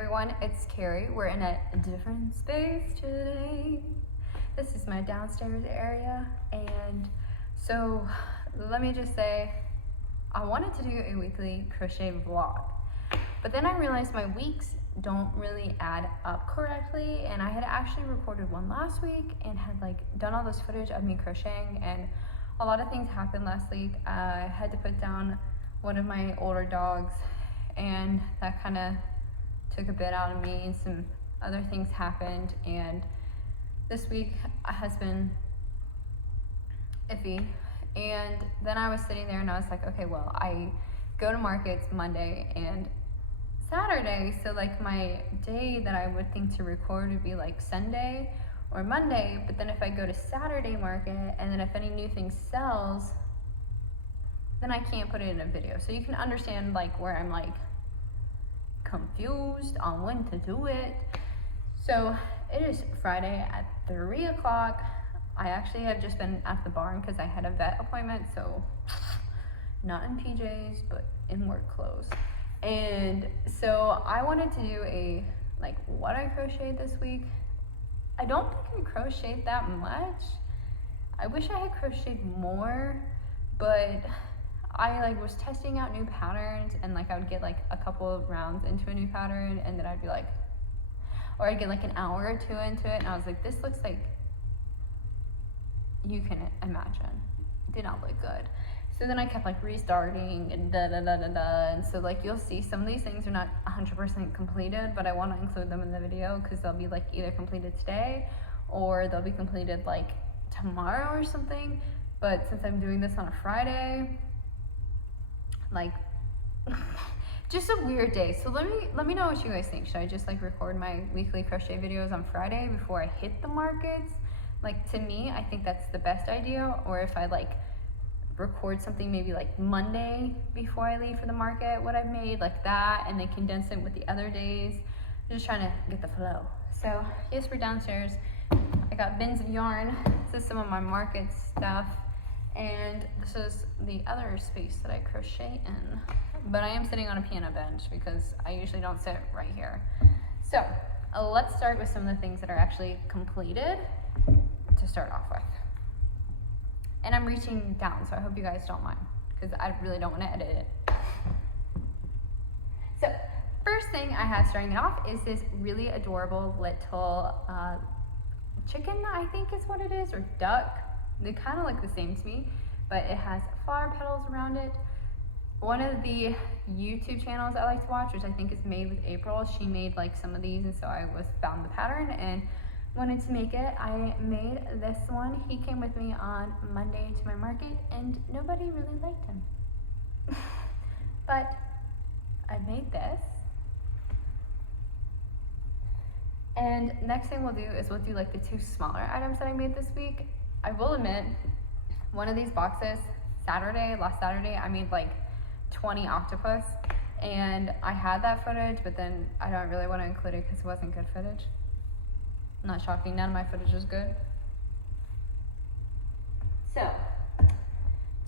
everyone, it's Carrie. We're in a different space today. This is my downstairs area, and so let me just say, I wanted to do a weekly crochet vlog, but then I realized my weeks don't really add up correctly, and I had actually recorded one last week and had done all this footage of me crocheting, and a lot of things happened last week. I had to put down one of my older dogs, and that kind of took a bit out of me, and some other things happened, and this week has been iffy. And then I was sitting there and I was like, okay, well, I go to markets Monday and Saturday, so my day that I would think to record would be Sunday or Monday, but then if I go to Saturday market and then if any new thing sells, then I can't put it in a video. So you can understand where I'm confused on when to do it. So it is Friday at 3 o'clock. I actually have just been at the barn because I had a vet appointment, so not in PJs, but in work clothes. And so I wanted to do a what I crocheted this week. I don't think I crocheted that much. I wish I had crocheted more, but I was testing out new patterns, and I would get a couple of rounds into a new pattern, and then I'd be or I'd get an hour or two into it, and I was like, this looks like you can imagine. It did not look good. So then I kept restarting and and so you'll see some of these things are not 100% completed, but I want to include them in the video because they'll be either completed today or they'll be completed tomorrow or something. But since I'm doing this on a Friday, just a weird day. So let me know what you guys think. Should I just record my weekly crochet videos on Friday before I hit the markets? To me, I think that's the best idea. Or if I record something maybe Monday before I leave for the market, what I've made that, and then condense it with the other days. I'm just trying to get the flow. So yes, we're downstairs. I got bins of yarn. This is some of my market stuff, and this is the other space that I crochet in. But I am sitting on a piano bench because I usually don't sit right here. So let's start with some of the things that are actually completed to start off with. And I'm reaching down, so I hope you guys don't mind because I really don't want to edit it. So first thing I have starting it off is this really adorable little chicken, I think is what it is, or duck. They kind of look the same to me, but it has flower petals around it. One of the YouTube channels I like to watch, which I think is Made with April, she made some of these, and so I found the pattern and wanted to make it. I made this one. He came with me on Monday to my market, and nobody really liked him. But I made this. And next thing we'll do is we'll do the two smaller items that I made this week. I will admit, one of these boxes, last Saturday, I made 20 octopus, and I had that footage, but then I don't really want to include it because it wasn't good footage. Not shocking, none of my footage is good. So,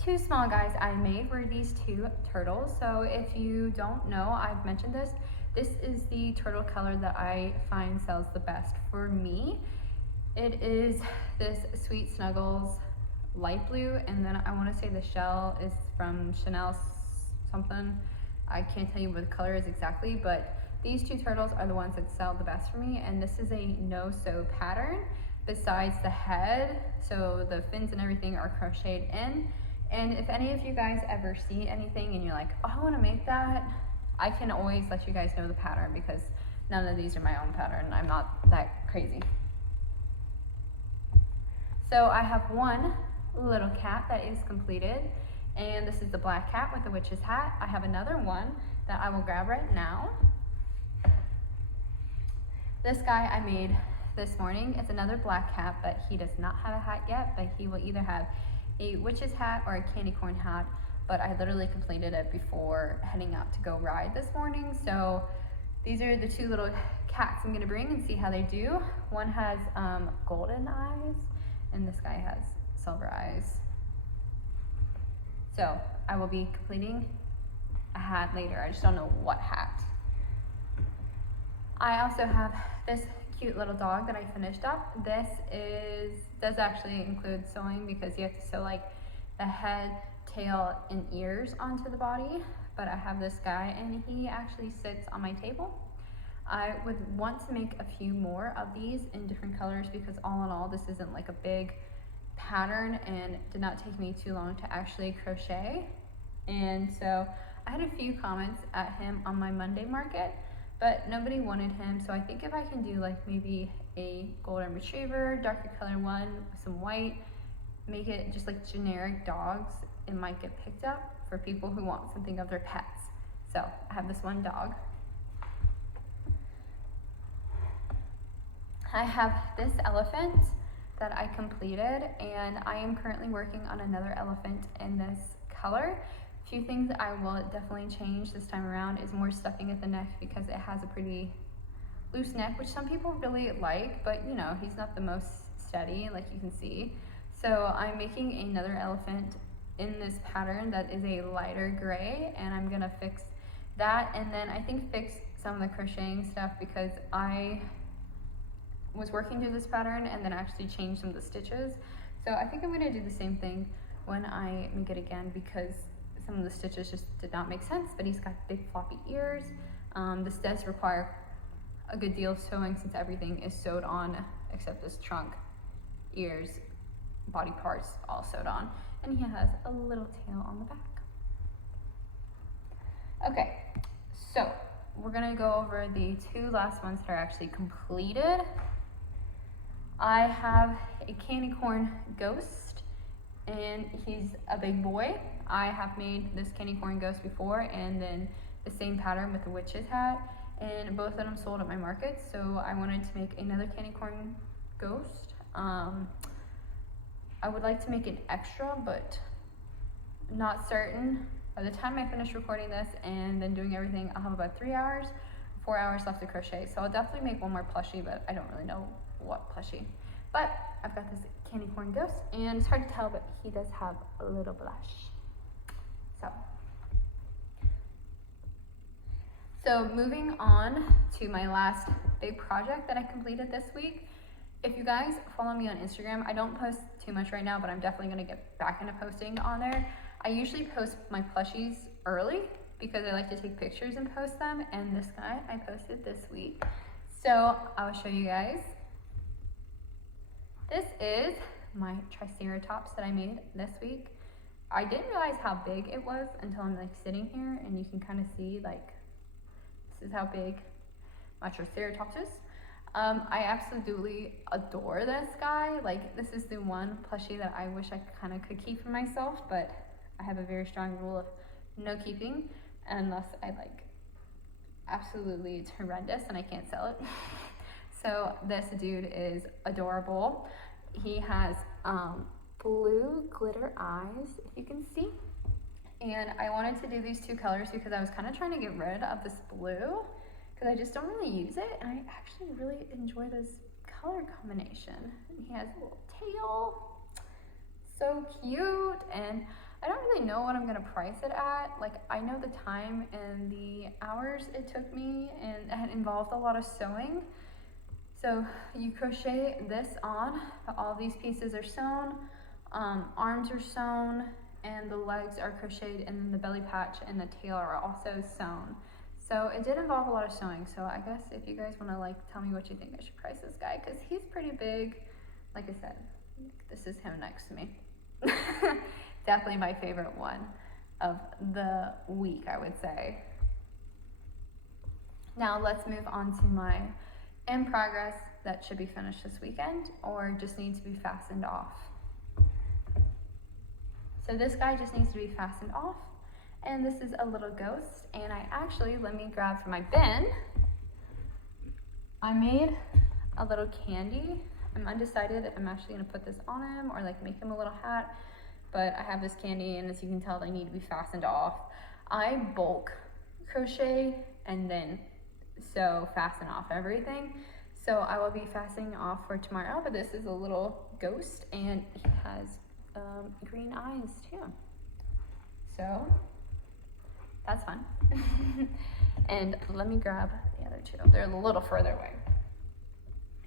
two small guys I made were these two turtles. So if you don't know, I've mentioned this. This is the turtle color that I find sells the best for me. It is this Sweet Snuggles light blue, and then I want to say the shell is from Chanel something. I can't tell you what the color is exactly, but these two turtles are the ones that sell the best for me, and this is a no-sew pattern besides the head, so the fins and everything are crocheted in. And if any of you guys ever see anything and you're like, oh, I want to make that, I can always let you guys know the pattern because none of these are my own pattern. I'm not that crazy. So I have one little cat that is completed, and this is the black cat with the witch's hat. I have another one that I will grab right now. This guy I made this morning. It's another black cat, but he does not have a hat yet, but he will either have a witch's hat or a candy corn hat, but I literally completed it before heading out to go ride this morning. So these are the two little cats I'm gonna bring and see how they do. One has golden eyes, and this guy has silver eyes. So I will be completing a hat later. I just don't know what hat. I also have this cute little dog that I finished up. This does actually include sewing because you have to sew like the head, tail, and ears onto the body. But I have this guy and he actually sits on my table. I would want to make a few more of these in different colors because all in all, this isn't like a big pattern and it did not take me too long to actually crochet. And so I had a few comments at him on my Monday market, but nobody wanted him. So I think if I can do like maybe a golden retriever, darker color one with some white, make it just like generic dogs, it might get picked up for people who want something of their pets. So I have this one dog. I have this elephant that I completed, and I am currently working on another elephant in this color. A few things I will definitely change this time around is more stuffing at the neck because it has a pretty loose neck, which some people really like, but you know, he's not the most steady, like you can see. So I'm making another elephant in this pattern that is a lighter gray, and I'm gonna fix that, and then I think fix some of the crocheting stuff because I was working through this pattern and then actually changed some of the stitches. So I think I'm gonna do the same thing when I make it again because some of the stitches just did not make sense, but he's got big floppy ears. This does require a good deal of sewing since everything is sewed on except this trunk, ears, body parts all sewed on. And he has a little tail on the back. Okay, so we're gonna go over the two last ones that are actually completed. I have a candy corn ghost, and he's a big boy. I have made this candy corn ghost before, and then the same pattern with the witch's hat, and both of them sold at my market, so I wanted to make another candy corn ghost. I would like to make an extra, but not certain. By the time I finish recording this and then doing everything, I'll have about 3 hours, 4 hours left to crochet. So I'll definitely make one more plushie, but I don't really know what plushie. But I've got this candy corn ghost, and it's hard to tell, but he does have a little blush. So moving on to my last big project that I completed this week. If you guys follow me on Instagram, I don't post too much right now, but I'm definitely gonna get back into posting on there. I usually post my plushies early because I like to take pictures and post them, and this guy I posted this week. So I'll show you guys. This is my triceratops that I made this week. I didn't realize how big it was until I'm like sitting here and you can kind of see like, this is how big my triceratops is. I absolutely adore this guy. Like, this is the one plushie that I wish I kind of could keep for myself, but I have a very strong rule of no keeping unless I like absolutely it's horrendous and I can't sell it. So this dude is adorable. He has blue glitter eyes, if you can see. And I wanted to do these two colors because I was kind of trying to get rid of this blue because I just don't really use it, and I actually really enjoy this color combination. And he has a little tail, so cute, and I don't really know what I'm gonna price it at. Like, I know the time and the hours it took me, and it had involved a lot of sewing. So you crochet this on, all these pieces are sewn, arms are sewn, and the legs are crocheted, and then the belly patch and the tail are also sewn. So it did involve a lot of sewing. So I guess if you guys want to like tell me what you think I should price this guy, because he's pretty big. Like I said, this is him next to me. Definitely my favorite one of the week, I would say. Now let's move on to my in progress that should be finished this weekend or just needs to be fastened off. So this guy just needs to be fastened off, and this is a little ghost, and I actually, let me grab from my bin, I made a little candy. I'm undecided if I'm actually gonna put this on him or like make him a little hat, but I have this candy, and as you can tell, they need to be fastened off. I bulk crochet and then fasten off everything. So I will be fastening off for tomorrow, but this is a little ghost, and he has green eyes too. So that's fun. And let me grab the other two. They're a little further away.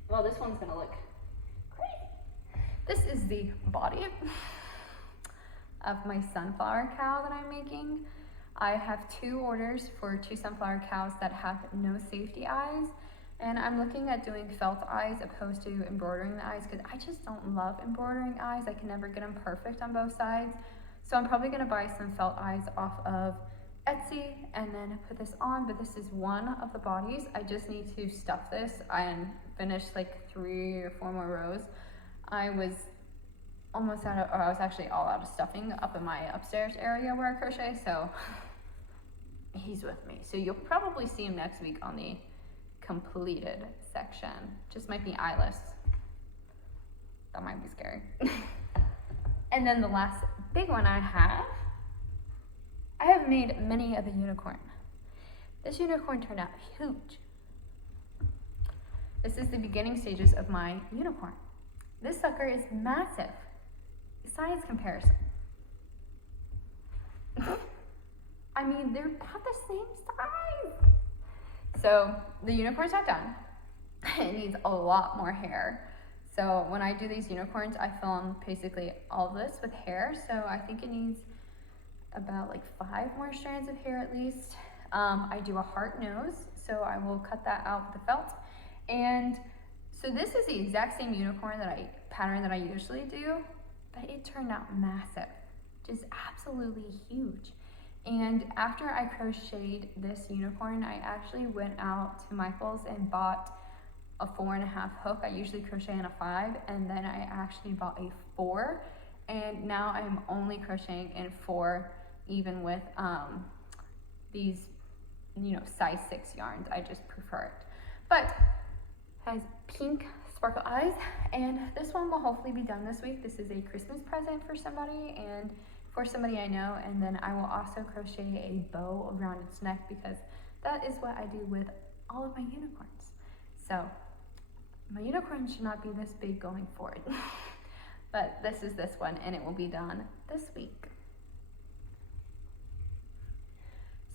Well, this one's gonna look crazy. This is the body of my sunflower cow that I'm making. I have 2 orders for 2 sunflower cows that have no safety eyes, and I'm looking at doing felt eyes opposed to embroidering the eyes because I just don't love embroidering eyes. I can never get them perfect on both sides. So I'm probably gonna buy some felt eyes off of Etsy and then put this on, but this is one of the bodies. I just need to stuff this and finish like 3 or 4 more rows. I was almost out of, or I was actually all out of stuffing up in my upstairs area where I crochet, so he's with me. So you'll probably see him next week on the completed section. Just might be eyeless. That might be scary. And then the last big one I have made many of a unicorn. This unicorn turned out huge. This is the beginning stages of my unicorn. This sucker is massive. Size comparison. I mean, they're about the same size. So the unicorn's not done. It needs a lot more hair. So when I do these unicorns, I film basically all of this with hair. So I think it needs about like 5 more strands of hair at least. I do a heart nose, so I will cut that out with the felt. And so this is the exact same unicorn pattern that I usually do, but it turned out massive, just absolutely huge. And after I crocheted this unicorn, I actually went out to Michael's and bought a 4.5 hook. I usually crochet in a 5, and then I actually bought a 4, and now I'm only crocheting in 4, even with these, size 6 yarns. I just prefer it. But has pink sparkle eyes, and this one will hopefully be done this week. This is a Christmas present for somebody and for somebody I know, and then I will also crochet a bow around its neck because that is what I do with all of my unicorns. So my unicorn should not be this big going forward. But this is this one, and it will be done this week.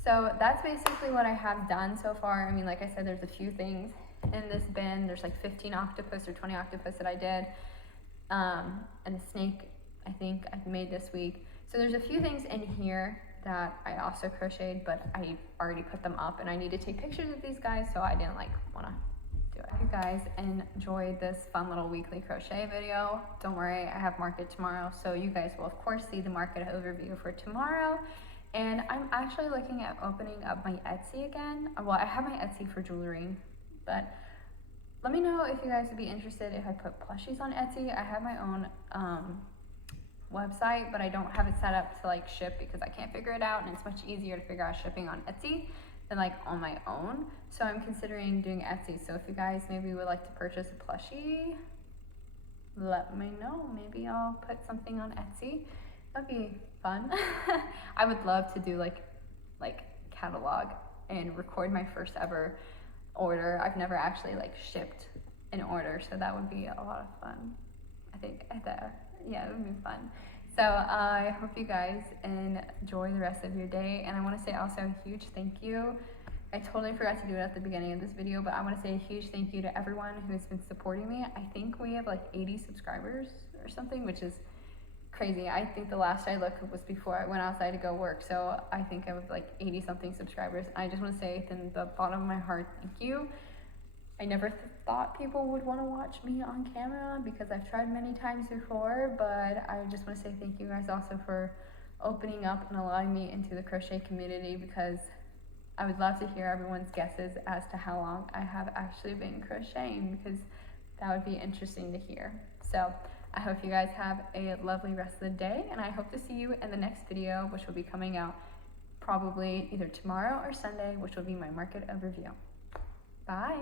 So that's basically what I have done so far. I mean, like I said, there's a few things in this bin. There's like 15 octopus or 20 octopus that I did, and a snake I think I've made this week. So there's a few things in here that I also crocheted, but I already put them up, and I need to take pictures of these guys, so I didn't want to do it. If you guys enjoyed this fun little weekly crochet video, don't worry, I have market tomorrow, so you guys will of course see the market overview for tomorrow. And I'm actually looking at opening up my Etsy again. Well, I have my Etsy for jewelry, but let me know if you guys would be interested if I put plushies on Etsy. I have my own website, but I don't have it set up to like ship because I can't figure it out, and it's much easier to figure out shipping on Etsy than like on my own. So I'm considering doing Etsy. So if you guys maybe would like to purchase a plushie, let me know. Maybe I'll put something on Etsy. That'd be fun. I would love to do like catalog and record my first ever order. I've never actually like shipped an order, so that would be a lot of fun. I think yeah, it would be fun. So I hope you guys enjoy the rest of your day, and I want to say also a huge thank you. I totally forgot to do it at the beginning of this video, but I want to say a huge thank you to everyone who has been supporting me. I think we have like 80 subscribers or something, which is crazy. I think the last I looked was before I went outside to go work, so I think I was like 80 something subscribers. I just want to say from the bottom of my heart, thank you. I never thought people would want to watch me on camera because I've tried many times before, but I just want to say thank you guys also for opening up and allowing me into the crochet community, because I would love to hear everyone's guesses as to how long I have actually been crocheting, because that would be interesting to hear. So I hope you guys have a lovely rest of the day, and I hope to see you in the next video, which will be coming out probably either tomorrow or Sunday, which will be my market overview. Bye.